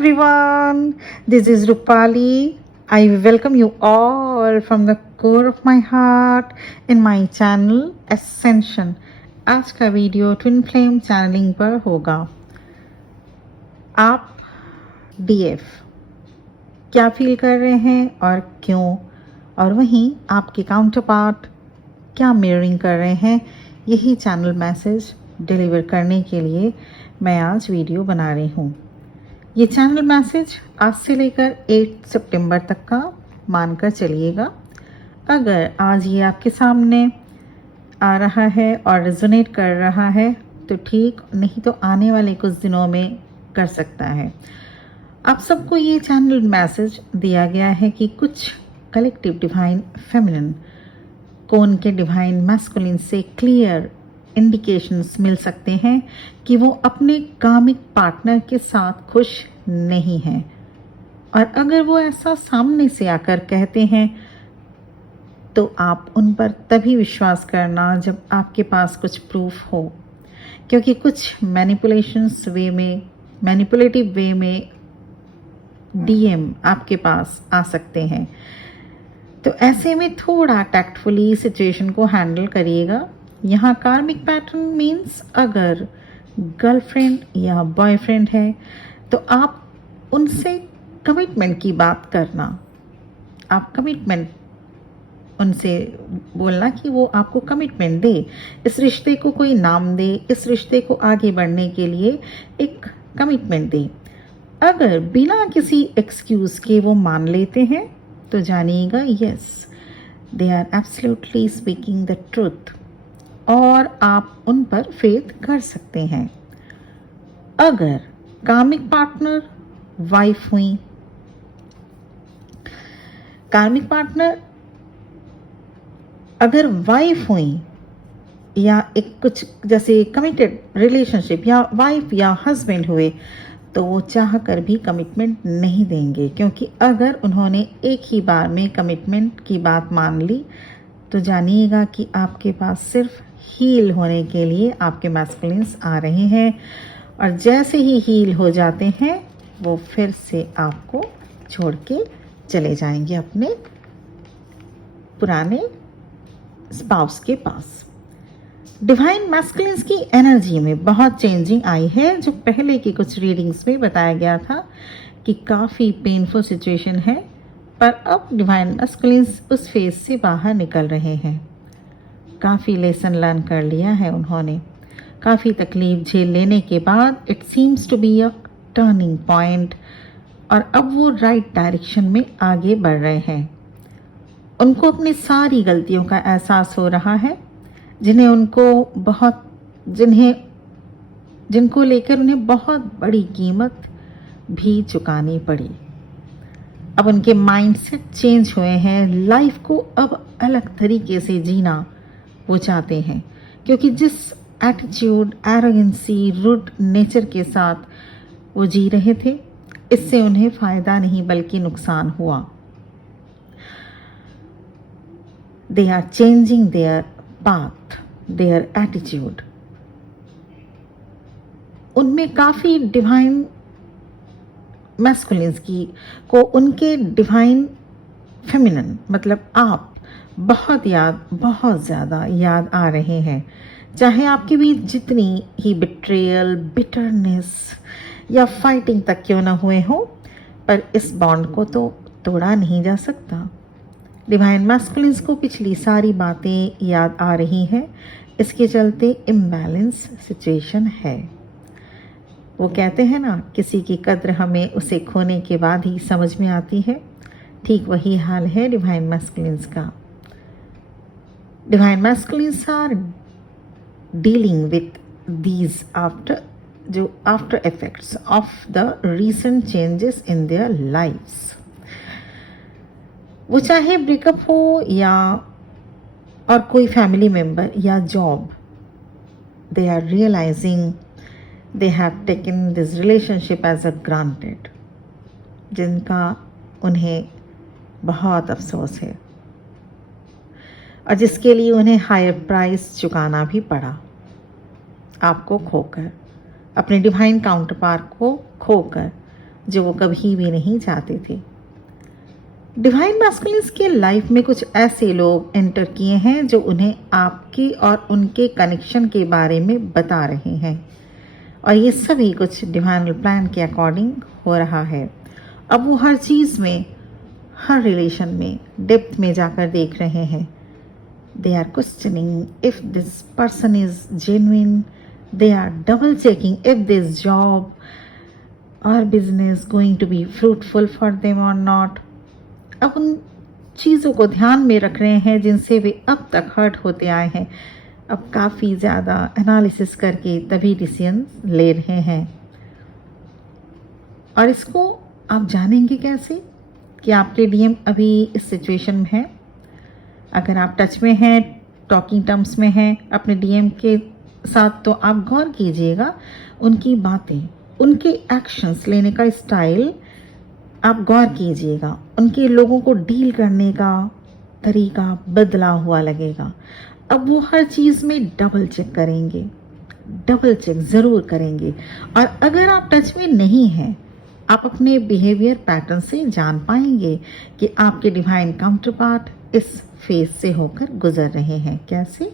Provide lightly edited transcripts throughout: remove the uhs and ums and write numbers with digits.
everyone, this is Rupali. I welcome you all from the core of my heart in my channel Ascension. आज का video twin flame channelling पर होगा। आप DF क्या feel कर रहे हैं और क्यों, और वहीं आपके काउंटर पार्ट क्या मिररिंग कर रहे हैं, यही चैनल मैसेज डिलीवर करने के लिए मैं आज वीडियो बना रही हूँ। ये चैनल मैसेज आज से लेकर 8 सितंबर तक का मानकर चलिएगा। अगर आज ये आपके सामने आ रहा है और रेजोनेट कर रहा है तो ठीक, नहीं तो आने वाले कुछ दिनों में कर सकता है। आप सबको ये चैनल मैसेज दिया गया है कि कुछ कलेक्टिव डिवाइन फेमिनिन को उनके डिवाइन मैस्कुलिन से क्लियर इंडिकेशंस मिल सकते हैं कि वो अपने कामिक पार्टनर के साथ खुश नहीं हैं, और अगर वो ऐसा सामने से आकर कहते हैं तो आप उन पर तभी विश्वास करना जब आपके पास कुछ प्रूफ हो, क्योंकि कुछ मैनिपुलेटिव वे में डीएम आपके पास आ सकते हैं। तो ऐसे में थोड़ा टैक्टफुली सिचुएशन को हैंडल करिएगा। यहाँ कार्मिक पैटर्न मीन्स अगर गर्लफ्रेंड या बॉयफ्रेंड है तो आप उनसे कमिटमेंट की बात करना, आप कमिटमेंट उनसे बोलना कि वो आपको कमिटमेंट दे, इस रिश्ते को कोई नाम दे, इस रिश्ते को आगे बढ़ने के लिए एक कमिटमेंट दे। अगर बिना किसी एक्सक्यूज के वो मान लेते हैं तो जानिएगा yes, they are absolutely speaking the truth, और आप उन पर फेथ कर सकते हैं। अगर कार्मिक पार्टनर वाइफ हुई, कार्मिक पार्टनर अगर वाइफ हुई या एक कुछ जैसे कमिटेड रिलेशनशिप या वाइफ या हस्बैंड हुए तो वो चाह कर भी कमिटमेंट नहीं देंगे, क्योंकि अगर उन्होंने एक ही बार में कमिटमेंट की बात मान ली तो जानिएगा कि आपके पास सिर्फ हील होने के लिए आपके मैस्कुलिन्स आ रहे हैं, और जैसे ही हील हो जाते हैं वो फिर से आपको छोड़ के चले जाएंगे अपने पुराने स्पाउस के पास। डिवाइन मैस्कुलिन्स की एनर्जी में बहुत चेंजिंग आई है, जो पहले की कुछ रीडिंग्स में बताया गया था कि काफ़ी पेनफुल सिचुएशन है, पर अब डिवाइन मैस्कुलिन्स उस फेज से बाहर निकल रहे हैं। काफ़ी लेसन लर्न कर लिया है उन्होंने, काफ़ी तकलीफ झेल लेने के बाद it seems to be a turning point, और अब वो राइट डायरेक्शन में आगे बढ़ रहे हैं। उनको अपनी सारी गलतियों का एहसास हो रहा है, जिनको लेकर उन्हें बहुत बड़ी कीमत भी चुकानी पड़ी। अब उनके माइंडसेट चेंज हुए हैं, लाइफ को अब अलग तरीके से जीना वो चाहते हैं, क्योंकि जिस एटीट्यूड, एरोगेंसी, रूड नेचर के साथ वो जी रहे थे, इससे उन्हें फ़ायदा नहीं बल्कि नुकसान हुआ। They are changing their path, their attitude. उनमें काफ़ी डिवाइन मैस्कुलिन्स को उनके डिवाइन फेमिनिन मतलब आप बहुत ज़्यादा याद आ रहे हैं। चाहे आपके बीच जितनी ही बिट्रेयल, बिटरनेस या फाइटिंग तक क्यों ना हुए हो, पर इस बॉन्ड को तो तोड़ा नहीं जा सकता। डिवाइन मैस्कुलिन्स को पिछली सारी बातें याद आ रही हैं, इसके चलते इम्बैलेंस सिचुएशन है। वो कहते हैं ना, किसी की कद्र हमें उसे खोने के बाद ही समझ में आती है। ठीक वही हाल है डिवाइन मैस्कुलिन्स का। Divine masculines are dealing with these after effects of the recent changes in their lives. वो चाहे ब्रेकअप हो या और कोई फैमिली मेम्बर या job, they are realising they have taken this relationship as a granted, जिनका उन्हें बहुत अफसोस है, और जिसके लिए उन्हें हायर प्राइस चुकाना भी पड़ा। आपको खोकर, अपने डिवाइन काउंटर पार्ट को खोकर, जो वो कभी भी नहीं चाहते थे। डिवाइन मैस्कुलिन्स के लाइफ में कुछ ऐसे लोग एंटर किए हैं जो उन्हें आपके और उनके कनेक्शन के बारे में बता रहे हैं, और ये सभी कुछ डिवाइन प्लान के अकॉर्डिंग हो रहा है। अब वो हर चीज़ में, हर रिलेशन में डेप्थ में जाकर देख रहे हैं। They are questioning if this person is genuine, they are double checking if this job और business going to be fruitful for them और नॉट। अब उन चीज़ों को ध्यान में रख रहे हैं जिनसे वे अब तक हर्ट होते आए हैं। अब काफ़ी ज़्यादा एनालिसिस करके तभी डिसीजन ले रहे हैं। और इसको आप जानेंगे कैसे कि आपके डीएम अभी इस सिचुएशन में है। अगर आप टच में हैं, टॉकिंग टर्म्स में हैं अपने डीएम के साथ, तो आप गौर कीजिएगा उनकी बातें, उनके एक्शंस लेने का स्टाइल आप गौर कीजिएगा। उनके लोगों को डील करने का तरीका बदला हुआ लगेगा। अब वो हर चीज़ में डबल चेक करेंगे, डबल चेक ज़रूर करेंगे। और अगर आप टच में नहीं हैं, आप अपने बिहेवियर पैटर्न से जान पाएंगे कि आपके डिवाइन काउंटर पार्ट इस फेज से होकर गुजर रहे हैं। कैसे?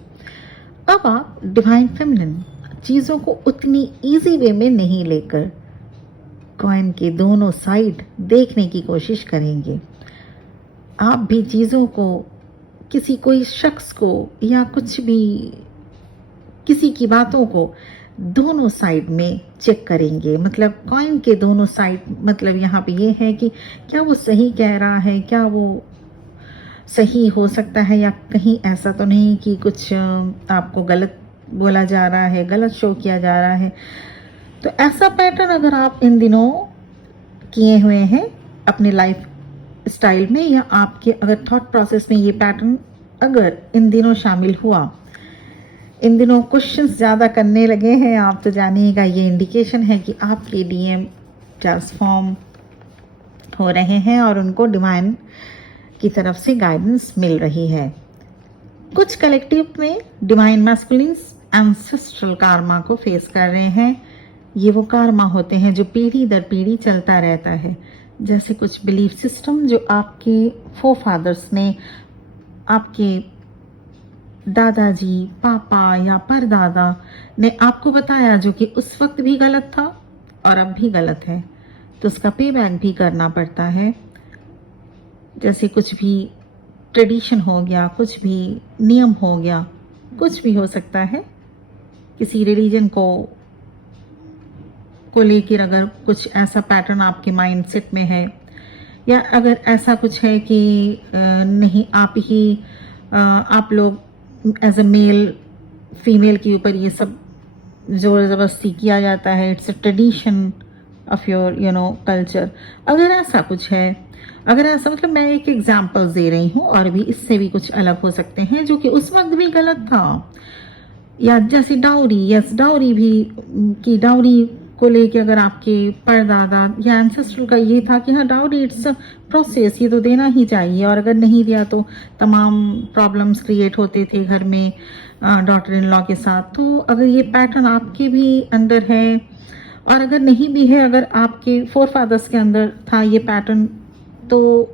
अब आप डिवाइन फेमिनिन चीज़ों को उतनी ईजी वे में नहीं लेकर कॉइन के दोनों साइड देखने की कोशिश करेंगे। आप भी चीज़ों को, किसी कोई शख्स को या कुछ भी, किसी की बातों को दोनों साइड में चेक करेंगे। मतलब कॉइन के दोनों साइड, मतलब यहाँ पे ये है कि क्या वो सही कह रहा है, क्या वो सही हो सकता है, या कहीं ऐसा तो नहीं कि कुछ आपको गलत बोला जा रहा है, गलत शो किया जा रहा है। तो ऐसा पैटर्न अगर आप इन दिनों किए हुए हैं अपने लाइफ स्टाइल में, या आपके अगर थॉट प्रोसेस में ये पैटर्न अगर इन दिनों शामिल हुआ, इन दिनों क्वेश्चंस ज़्यादा करने लगे हैं आप, तो जानिएगा ये इंडिकेशन है कि आपके डीएम ट्रांसफॉर्म हो रहे हैं और उनको डिवाइन की तरफ से गाइडेंस मिल रही है। कुछ कलेक्टिव में डिवाइन मैस्कुलिन्स एंसेस्ट्रल कार्मा को फेस कर रहे हैं। ये वो कार्मा होते हैं जो पीढ़ी दर पीढ़ी चलता रहता है, जैसे कुछ बिलीफ सिस्टम जो आपके फोरफादर्स ने, आपके दादाजी, पापा या परदादा ने आपको बताया, जो कि उस वक्त भी गलत था और अब भी गलत है, तो उसका पे बैक भी करना पड़ता है। जैसे कुछ भी ट्रेडिशन हो गया, कुछ भी नियम हो गया, कुछ भी हो सकता है, किसी रिलीजन को लेकर अगर कुछ ऐसा पैटर्न आपके माइंडसेट में है, या अगर ऐसा कुछ है कि नहीं, आप लोग एज अ मेल फीमेल के ऊपर ये सब जोर ज़बरदस्ती किया जाता है, it's a tradition of your culture. अगर ऐसा कुछ है, अगर ऐसा, मतलब मैं एक एग्जांपल दे रही हूँ, और भी इससे भी कुछ अलग हो सकते हैं जो कि उस वक्त भी गलत था। या जैसे डाउरी, यस, डाउरी भी, कि डाउरी को लेके अगर आपके परदादा या एंसेस्टर का ये था कि हाँ, डाउरी इट्स अ प्रोसेस, ये तो देना ही चाहिए, और अगर नहीं दिया तो तमाम प्रॉब्लम्स क्रिएट होते थे घर में डॉटर इन लॉ के साथ। तो अगर ये पैटर्न आपके भी अंदर है, और अगर नहीं भी है, अगर आपके फोर फादर्स के अंदर था ये पैटर्न, तो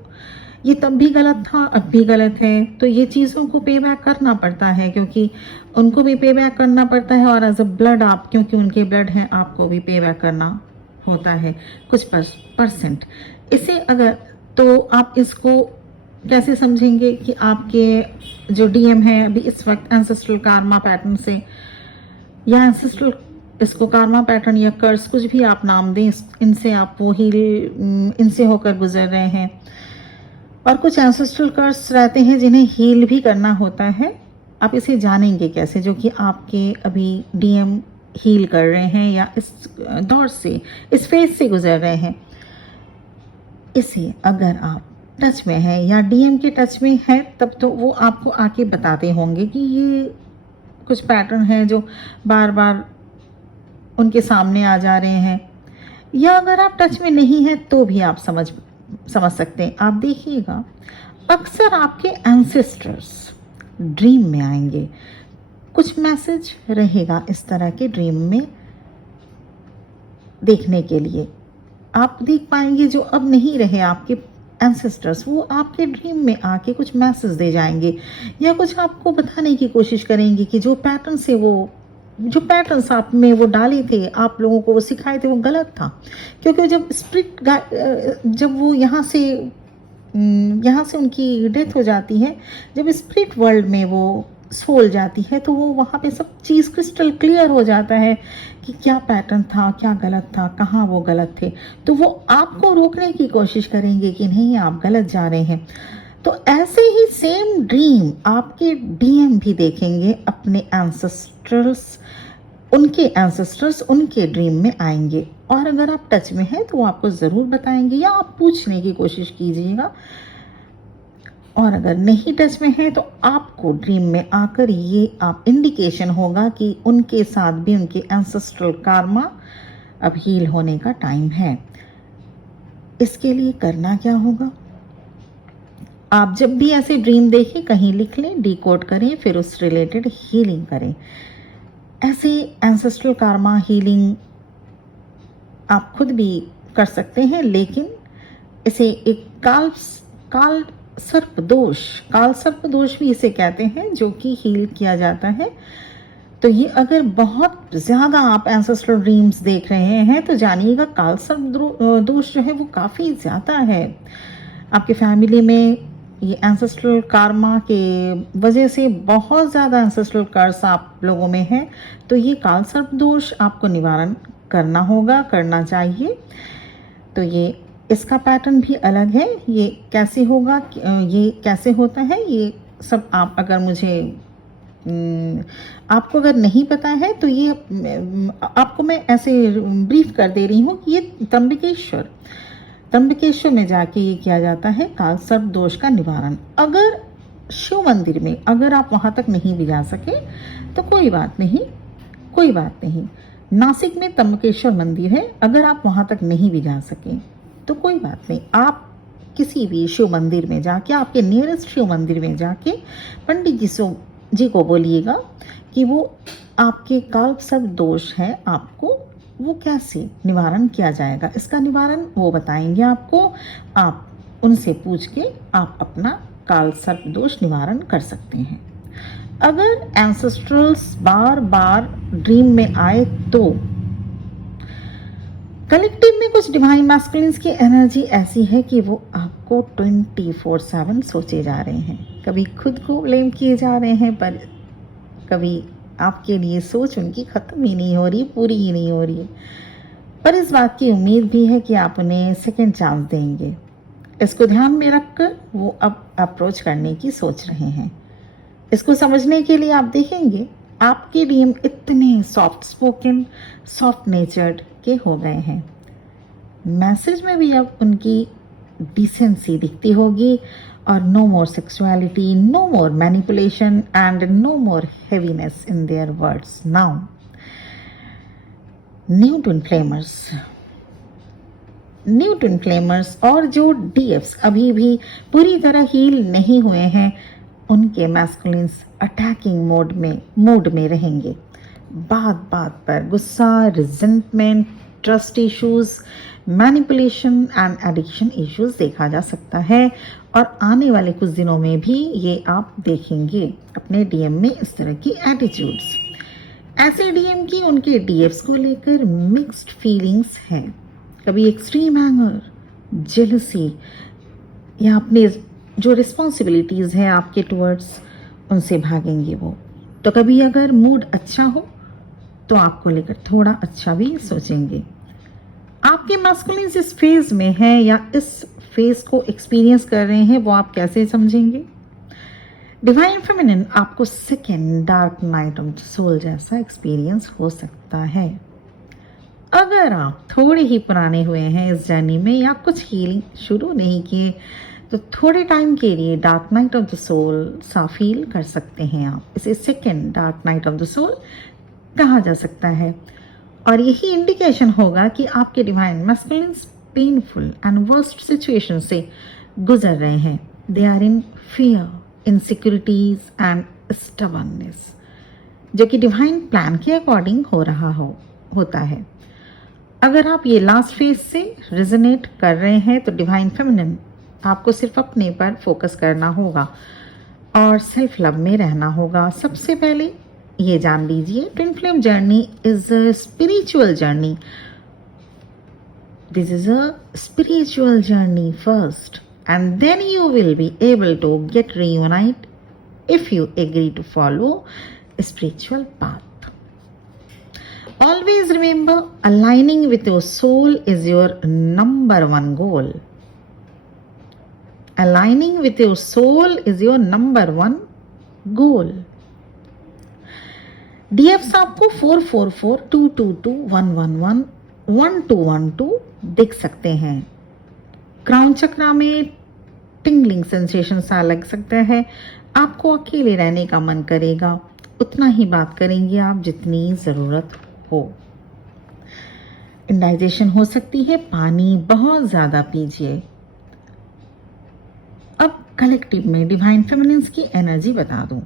ये तब भी गलत था, अब भी गलत है। तो ये चीज़ों को पे बैक करना पड़ता है, क्योंकि उनको भी पे बैक करना पड़ता है, और एज अ ब्लड आप, क्योंकि उनके ब्लड हैं, आपको भी पे बैक करना होता है कुछ परसेंट। इसे अगर, तो आप इसको कैसे समझेंगे कि आपके जो डीएम है अभी इस वक्त एंसेस्ट्रल कार्मा पैटर्न से, या एंसेस्ट्रल, इसको कार्मा पैटर्न या कर्स, कुछ भी आप नाम दें, इनसे आप वो ही इनसे होकर गुजर रहे हैं। और कुछ एंसेस्ट्रल कर्स रहते हैं जिन्हें हील भी करना होता है। आप इसे जानेंगे कैसे, जो कि आपके अभी डीएम हील कर रहे हैं या इस दौर से, इस फेज से गुजर रहे हैं। इसे अगर आप टच में है या डीएम के टच में है, तब तो वो आपको आके बताते होंगे कि ये कुछ पैटर्न है जो बार बार उनके सामने आ जा रहे हैं। या अगर आप टच में नहीं है तो भी आप समझ सकते हैं। आप देखिएगा, अक्सर आपके एंसेस्टर्स ड्रीम में आएंगे, कुछ मैसेज रहेगा इस तरह के ड्रीम में देखने के लिए। आप देख पाएंगे जो अब नहीं रहे आपके एंसेस्टर्स, वो आपके ड्रीम में आके कुछ मैसेज दे जाएंगे या कुछ आपको बताने की कोशिश करेंगे कि जो पैटर्न से वो जो पैटर्न्स आप में वो डाले थे, आप लोगों को वो सिखाए थे, वो गलत था। क्योंकि जब वो यहाँ से उनकी डेथ हो जाती है, जब स्पिरिट वर्ल्ड में वो सोल जाती है, तो वो वहाँ पे सब चीज़ क्रिस्टल क्लियर हो जाता है कि क्या पैटर्न था, क्या गलत था, कहाँ वो गलत थे। तो वो आपको रोकने की कोशिश करेंगे कि नहीं आप गलत जा रहे हैं। तो ऐसे ही सेम ड्रीम आपके डीएम भी देखेंगे, अपने एंसेस्टर्स उनके ड्रीम में आएंगे। और अगर आप टच में हैं तो वो आपको ज़रूर बताएंगे या आप पूछने की कोशिश कीजिएगा। और अगर नहीं टच में है तो आपको ड्रीम में आकर ये आप इंडिकेशन होगा कि उनके साथ भी उनके एंसेस्ट्रल कार्मा अब हील होने का टाइम है। इसके लिए करना क्या होगा, आप जब भी ऐसे ड्रीम देखें कहीं लिख लें, डिकोड करें, फिर उस रिलेटेड हीलिंग करें। ऐसे एंसेस्ट्रल कार्मा हीलिंग आप खुद भी कर सकते हैं, लेकिन इसे एक काल सर्प दोष भी इसे कहते हैं, जो कि हील किया जाता है। तो ये अगर बहुत ज़्यादा आप एंसेस्ट्रल ड्रीम्स देख रहे हैं तो जानिएगा काल सर्प दोष जो है वो काफ़ी ज़्यादा है। आपके फैमिली में ये एंसेस्ट्रल कार्मा के वजह से बहुत ज़्यादा एंसेस्ट्रल कर्स आप लोगों में है, तो ये काल सर्प दोष आपको निवारण करना होगा, करना चाहिए। तो ये इसका पैटर्न भी अलग है, ये कैसे होगा, ये कैसे होता है, ये सब आप अगर मुझे आपको अगर नहीं पता है तो ये आपको मैं ऐसे ब्रीफ कर दे रही हूँ कि ये त्र्यंबकेश्वर में जाके ये किया जाता है काल सर्प दोष का निवारण। अगर शिव मंदिर में अगर आप वहाँ तक नहीं भी जा सके तो कोई बात नहीं। नासिक में त्र्यंबकेश्वर मंदिर है, अगर आप वहाँ तक नहीं भी जा सके तो कोई बात नहीं, आप किसी भी शिव मंदिर में जाके, आपके नियरेस्ट शिव मंदिर में जाके पंडित जी को बोलिएगा कि वो आपके काल सर्प दोष है, आपको वो कैसे निवारण किया जाएगा, इसका निवारण वो बताएंगे आपको। आप उनसे पूछ के आप अपना काल सर्प दोष निवारण कर सकते हैं। अगर एंसेस्ट्रल्स बार बार ड्रीम में आए तो कलेक्टिव में कुछ डिवाइन मैस्कुलिन्स की एनर्जी ऐसी है कि वो आपको 24/7 सोचे जा रहे हैं, कभी खुद को ब्लेम किए जा रहे हैं, पर कभी आपके लिए सोच उनकी ख़त्म ही नहीं हो रही, पूरी ही नहीं हो रही। पर इस बात की उम्मीद भी है कि आप उन्हें सेकेंड चांस देंगे। इसको ध्यान में रखकर वो अब अप्रोच करने की सोच रहे हैं। इसको समझने के लिए आप देखेंगे आपके डीएम इतने सॉफ्ट स्पोकन, सॉफ्ट नेचर्ड के हो गए हैं। मैसेज में भी अब उनकी डिसेंसी दिखती होगी, और no more sexuality, no more manipulation and no more heaviness in their words now. New twin flamers और जो डीएफ्स अभी भी पूरी तरह हील नहीं हुए हैं, उनके मैस्कुलिन्स अटैकिंग मोड में रहेंगे। बात बात पर गुस्सा, resentment, trust issues, manipulation and addiction issues देखा जा सकता है, और आने वाले कुछ दिनों में भी ये आप देखेंगे अपने डीएम में इस तरह की एटीट्यूड्स। ऐसे डीएम की उनके डीएफ्स को लेकर मिक्स्ड फीलिंग्स हैं, कभी एक्सट्रीम एंगर, जेलसी, या अपने जो रिस्पॉन्सिबिलिटीज़ हैं आपके टुवर्ड्स उनसे भागेंगे वो। तो कभी अगर मूड अच्छा हो तो आपको लेकर थोड़ा अच्छा भी सोचेंगे। आपके मैस्कुलिन्स इस फेज में है या इस फेज को एक्सपीरियंस कर रहे हैं, वो आप कैसे समझेंगे। डिवाइन फेमिनिन आपको second dark night of the soul जैसा एक्सपीरियंस हो सकता है। अगर आप थोड़े ही पुराने हुए हैं इस जर्नी में या कुछ हीलिंग शुरू नहीं किए, तो थोड़े टाइम के लिए dark night of the soul सा फील कर सकते हैं आप। इसे second dark night of the soul कहा जा सकता है, और यही इंडिकेशन होगा कि आपके divine masculines painful and worst situation से गुजर रहे हैं। They are in fear, insecurities and stubbornness, जो कि डिवाइन प्लान के अकॉर्डिंग होता है। अगर आप ये लास्ट फेज से रिजोनेट कर रहे हैं तो डिवाइन फेमिनिन, आपको सिर्फ अपने पर फोकस करना होगा और सेल्फ लव में रहना होगा। सबसे पहले ये जान लीजिए, twin flame journey is a spiritual journey. This is a spiritual journey first, and then you will be able to get reunite if you agree to follow a spiritual path. Always remember, aligning with your soul is your number one goal. Aligning with your soul is your number one goal. DFs आपको 444 222 111 1212 दिख सकते हैं। Crown चक्रा में tingling sensation सा लग सकता है। आपको अकेले रहने का मन करेगा, उतना ही बात करेंगे आप जितनी ज़रूरत हो। इंडाइजेशन हो सकती है, पानी बहुत ज़्यादा पीजिए। अब कलेक्टिव में डिवाइन फेमिनिन्स की एनर्जी बता दूं।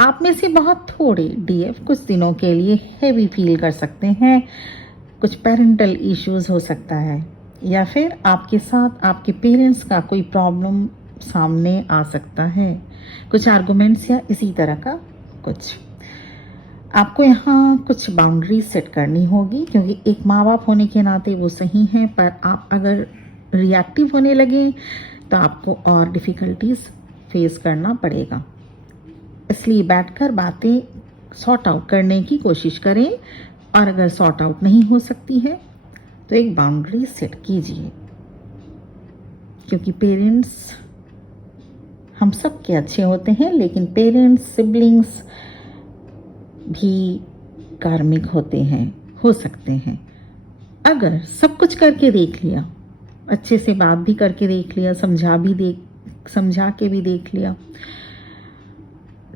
आप में से बहुत थोड़े डीएफ कुछ दिनों के लिए हैवी फील कर सकते हैं। कुछ पेरेंटल इश्यूज हो सकता है, या फिर आपके साथ आपके पेरेंट्स का कोई प्रॉब्लम सामने आ सकता है, कुछ आर्गुमेंट्स या इसी तरह का कुछ। आपको यहाँ कुछ बाउंड्रीज सेट करनी होगी, क्योंकि एक माँ बाप होने के नाते वो सही हैं, पर आप अगर रिएक्टिव होने लगे तो आपको और डिफ़िकल्टीज फेस करना पड़ेगा। इसलिए बैठकर बातें सॉर्ट आउट करने की कोशिश करें, और अगर सॉर्ट आउट नहीं हो सकती है तो एक बाउंड्री सेट कीजिए, क्योंकि पेरेंट्स हम सब के अच्छे होते हैं, लेकिन पेरेंट्स सिबलिंग्स भी कार्मिक होते हैं, हो सकते हैं। अगर सब कुछ करके देख लिया, अच्छे से बात भी करके देख लिया, समझा के भी देख लिया,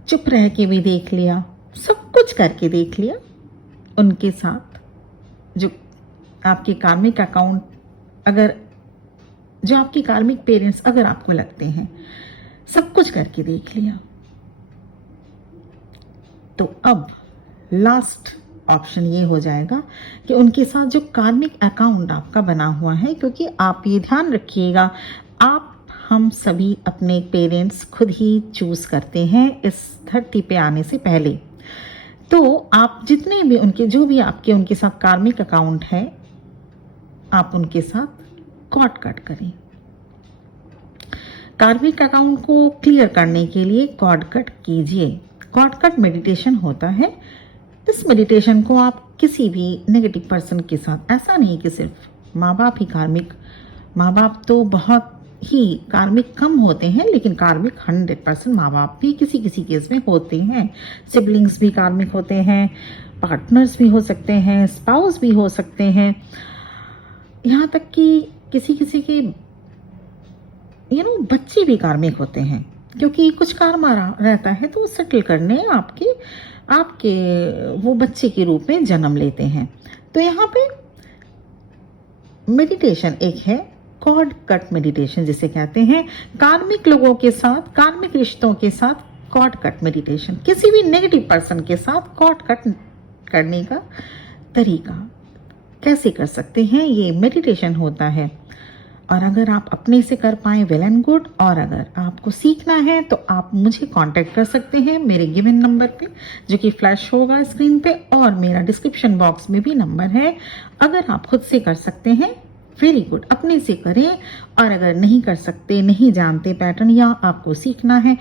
चुप रह के भी देख लिया, सब कुछ करके देख लिया, उनके साथ जो आपके कार्मिक अकाउंट, अगर जो आपके कार्मिक पेरेंट्स अगर आपको लगते हैं, सब कुछ करके देख लिया, तो अब लास्ट ऑप्शन ये हो जाएगा कि उनके साथ जो कार्मिक अकाउंट आपका बना हुआ है, क्योंकि आप ये ध्यान रखिएगा, हम सभी अपने पेरेंट्स खुद ही चूज करते हैं इस धरती पे आने से पहले। तो आप जितने भी उनके जो भी आपके उनके साथ कार्मिक अकाउंट है, आप उनके साथ कॉर्ड कट करें। कार्मिक अकाउंट को क्लियर करने के लिए कॉर्ड कट कीजिए। कॉर्ड कट मेडिटेशन होता है। इस मेडिटेशन को आप किसी भी नेगेटिव पर्सन के साथ, ऐसा नहीं कि सिर्फ माँ बाप ही कार्मिक, माँ बाप तो बहुत ही कार्मिक कम होते हैं, लेकिन कार्मिक 100% माँ बाप भी किसी किसी केस में होते हैं। सिबलिंग्स भी कार्मिक होते हैं, पार्टनर्स भी हो सकते हैं, स्पाउस भी हो सकते हैं, यहाँ तक कि किसी किसी के बच्चे भी कार्मिक होते हैं, क्योंकि कुछ कार्मा रहता है तो सेटल करने आपके वो बच्चे के रूप में जन्म लेते हैं। तो यहाँ पे मेडिटेशन एक है कॉर्ड कट मेडिटेशन, जिसे कहते हैं कार्मिक लोगों के साथ, कार्मिक रिश्तों के साथ कॉर्ड कट मेडिटेशन। किसी भी नेगेटिव पर्सन के साथ कॉर्ड कट करने का तरीका कैसे कर सकते हैं, ये मेडिटेशन होता है। और अगर आप अपने से कर पाए वेल एंड गुड, और अगर आपको सीखना है तो आप मुझे कांटेक्ट कर सकते हैं मेरे गिवन नंबर पे, जो कि फ्लैश होगा स्क्रीन पे, और मेरा डिस्क्रिप्शन बॉक्स में भी नंबर है। अगर आप खुद से कर सकते हैं, वेरी गुड, अपने से करें। और अगर नहीं कर सकते, नहीं जानते पैटर्न, या आपको सीखना है,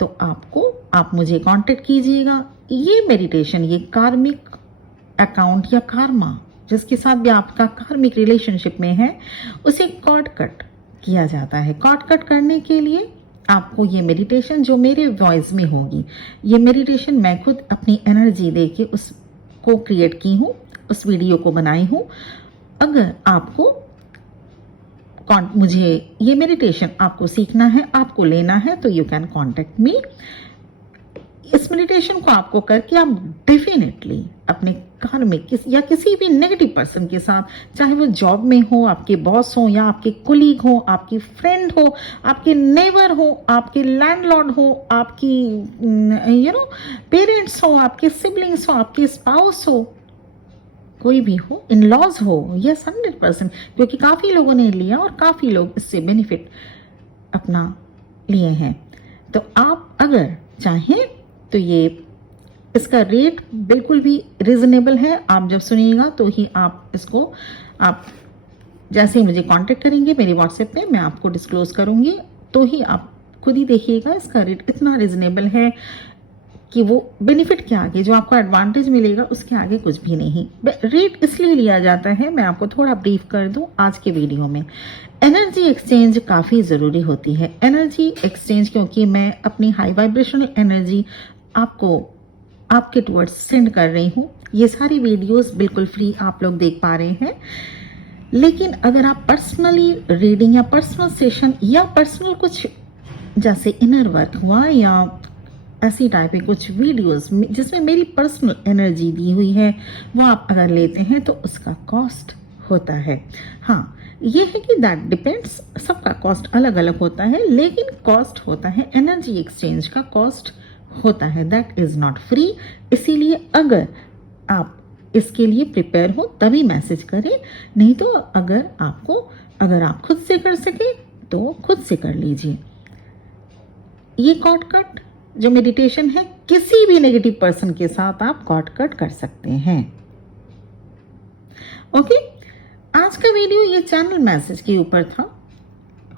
तो आप मुझे कांटेक्ट कीजिएगा। ये मेडिटेशन, ये कार्मिक अकाउंट या कार्मा जिसके साथ भी आपका कार्मिक रिलेशनशिप में है, उसे कॉर्ड कट किया जाता है। कॉर्ड कट करने के लिए आपको ये मेडिटेशन जो मेरे वॉइस में होगी, ये मेडिटेशन मैं खुद अपनी एनर्जी देके उसको क्रिएट की हूँ, उस वीडियो को बनाई हूँ। अगर आपको मुझे ये मेडिटेशन आपको सीखना है, आपको लेना है, तो यू कैन कॉन्टेक्ट मी। इस मेडिटेशन को आपको करके आप डेफिनेटली अपने कार्मिक या किसी भी नेगेटिव पर्सन के साथ, चाहे वो जॉब में हो, आपके बॉस हो, या आपके कोलीग हो, आपकी फ्रेंड हो, आपके नेबर हो, आपके लैंडलॉर्ड हो, आपकी पेरेंट्स हो, आपके सिबलिंग्स हो, आपके स्पाउस हो, कोई भी हो, इन लॉज हो, यस 100%, क्योंकि काफ़ी लोगों ने लिया और काफ़ी लोग इससे बेनिफिट अपना लिए हैं। तो आप अगर चाहें तो ये इसका रेट बिल्कुल भी रिजनेबल है। आप जब सुनिएगा तो ही आप इसको, आप जैसे ही मुझे कांटेक्ट करेंगे मेरे व्हाट्सएप पे, मैं आपको डिस्क्लोज करूंगी, तो ही आप खुद ही देखिएगा इसका रेट इतना रिजनेबल है कि वो बेनिफिट के आगे जो आपको एडवांटेज मिलेगा उसके आगे कुछ भी नहीं। रेट इसलिए लिया जाता है, मैं आपको थोड़ा ब्रीफ कर दूं आज के वीडियो में। एनर्जी एक्सचेंज काफ़ी ज़रूरी होती है। एनर्जी एक्सचेंज क्योंकि मैं अपनी हाई वाइब्रेशनल एनर्जी आपको आपके टुवर्ड्स सेंड कर रही हूँ। ये सारी वीडियोस बिल्कुल फ्री आप लोग देख पा रहे हैं, लेकिन अगर आप पर्सनली रीडिंग या पर्सनल सेशन या पर्सनल कुछ जैसे इनर वर्क हुआ या ऐसी टाइप के कुछ वीडियोस जिसमें मेरी पर्सनल एनर्जी दी हुई है वो आप अगर लेते हैं तो उसका कॉस्ट होता है। हाँ, ये है कि दैट डिपेंड्स, सबका कॉस्ट अलग अलग होता है, लेकिन कॉस्ट होता है, एनर्जी एक्सचेंज का कॉस्ट होता है, दैट इज़ नॉट फ्री। इसीलिए अगर आप इसके लिए प्रिपेयर हो तभी मैसेज करें, नहीं तो अगर आप खुद से कर सके तो खुद से कर लीजिए। ये कॉर्ड कट जो मेडिटेशन है, किसी भी नेगेटिव पर्सन के साथ आप कॉर्ड कट कर सकते हैं। ओके, आज का वीडियो ये चैनल मैसेज के ऊपर था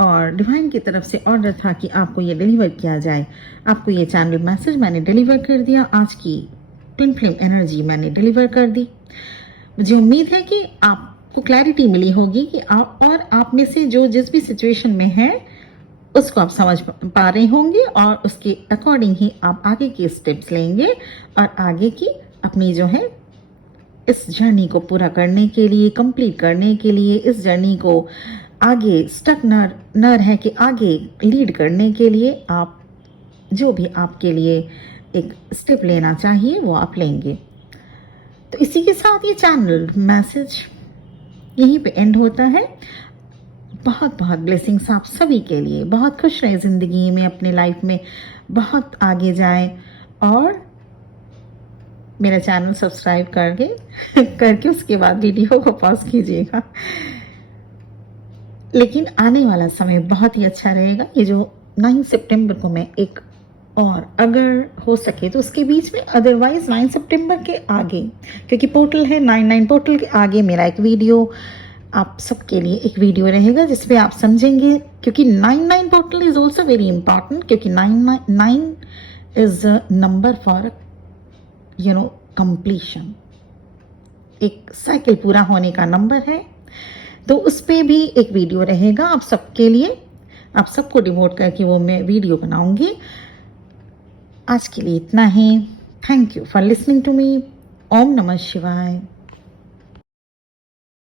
और डिवाइन की तरफ से ऑर्डर था कि आपको ये डिलीवर किया जाए। आपको ये चैनल मैसेज मैंने डिलीवर कर दिया, आज की ट्विन फ्लेम एनर्जी मैंने डिलीवर कर दी। मुझे उम्मीद है कि आपको क्लैरिटी मिली होगी कि आप में से जो जिस भी सिचुएशन में है उसको आप समझ पा रहे होंगे और उसके अकॉर्डिंग ही आप आगे के स्टेप्स लेंगे और आगे की अपनी जो है इस जर्नी को पूरा करने के लिए, कंप्लीट करने के लिए, इस जर्नी को आगे स्टक न रह के आगे लीड करने के लिए आप जो भी आपके लिए एक स्टेप लेना चाहिए वो आप लेंगे। तो इसी के साथ ये चैनल मैसेज यहीं पे एंड होता है। बहुत बहुत ब्लेसिंग्स आप सभी के लिए, बहुत खुश रहें ज़िंदगी में, अपने लाइफ में बहुत आगे जाएं और मेरा चैनल सब्सक्राइब करके उसके बाद वीडियो को पॉज कीजिएगा। लेकिन आने वाला समय बहुत ही अच्छा रहेगा। ये जो 9 सितंबर को मैं एक और अगर हो सके तो उसके बीच में, अदरवाइज 9 सितंबर के आगे, क्योंकि पोर्टल है 9 पोर्टल के आगे मेरा एक वीडियो आप सबके लिए एक वीडियो रहेगा जिसपे आप समझेंगे, क्योंकि 9 portal is also very important, क्योंकि 9 is a number for completion, एक साइकिल पूरा होने का नंबर है। तो उस पे भी एक वीडियो रहेगा आप सबके लिए, आप सबको डिवोट करके वो मैं वीडियो बनाऊंगी। आज के लिए इतना ही। Thank you for listening to me. ओम नमः शिवाय।